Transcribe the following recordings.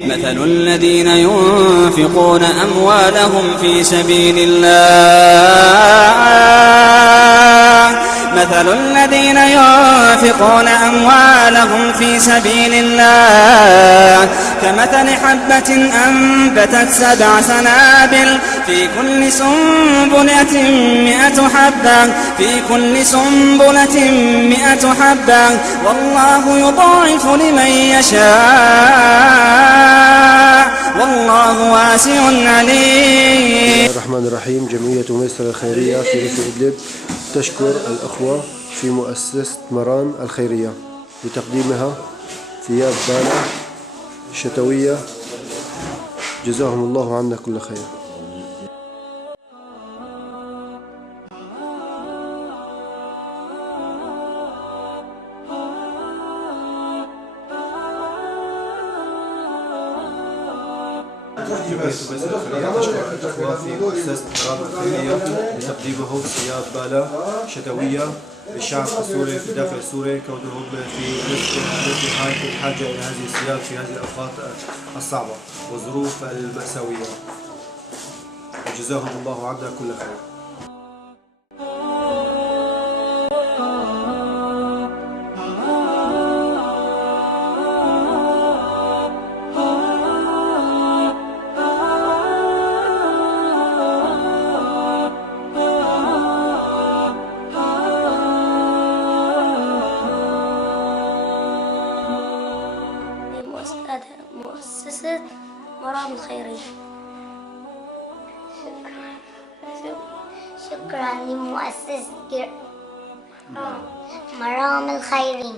مثل الذين ينفقون أموالهم في سبيل الله كمثل حبة أنبتت 7 سنابل في كل سنبلة 100 حبة والله يضاعف لمن يشاء والله واسع عليم. الرحمن الرحيم. جمعية ميسر الخيرية في ريف إدلب تشكر الأخوة في مؤسسة مرام الخيرية لتقديمها ثياب بالة شتوية، جزاهم الله عنا كل خير. تشكر الأخوة في مؤسسة مرام الخيرية لتقديمهم ثياب بالة شتوية للشعب السوري في الداخل السوري، كونهم في الحاجة إلى هذه الثياب في هذه الأوقات الصعبة والظروف المأساوية، وجزاهم الله عنا كل خير. مؤسسة مرام الخيرية. شكرا لمؤسسة مرام الخيرية.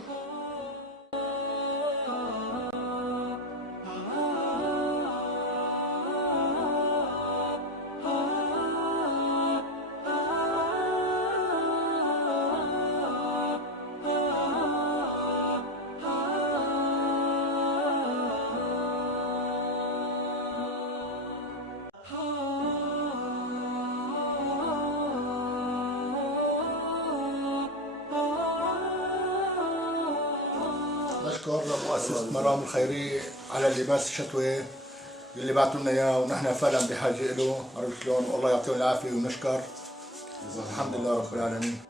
نشكر مؤسسة مرام الخيرية على اللباس الشتوي اللي بعثوا لنا اياه، ونحن فعلا بحاجة له، عرفت شلون؟ والله يعطيهم العافية ونشكر. الحمد لله رب العالمين.